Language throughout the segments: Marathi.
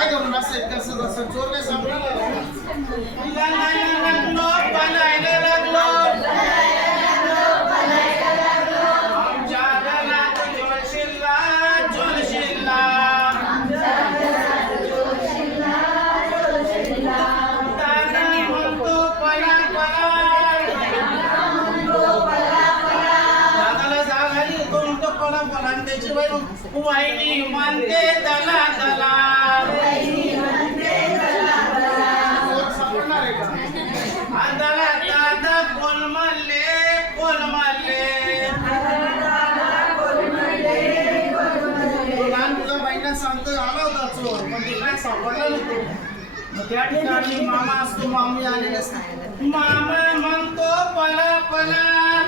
पाय धरून असं कसं जसं जोर काय सांगणार वाहिनी म्हणते दला दला दला दादा कोण म्हणले लहान मुलं बाईंना सांगतो आला होता चोर पण ते काय सापडला नव्हतो मग त्या ठिकाणी मामा असतो मामी आलेले असतात मामा म्हणतो पला पला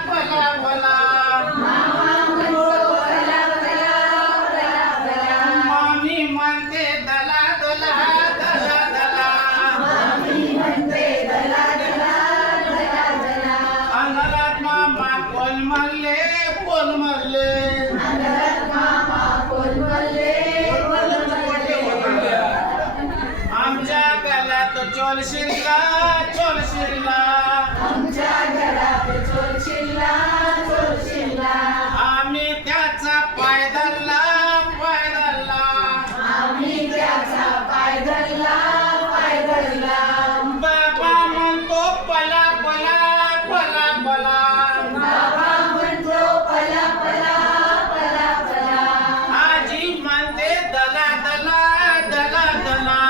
पला पला मामी म्हणते दला दला दला दला अंधारात मामा कोण म्हणले आमच्या गळ्यात चोल शिरला आम्ही त्याचा पाय धरला बाबा म्हणतो पला पला पला पला आजी म्हणते दला दला दला दला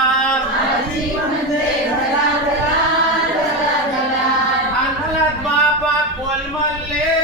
अंधारात बाबा कोण म्हणले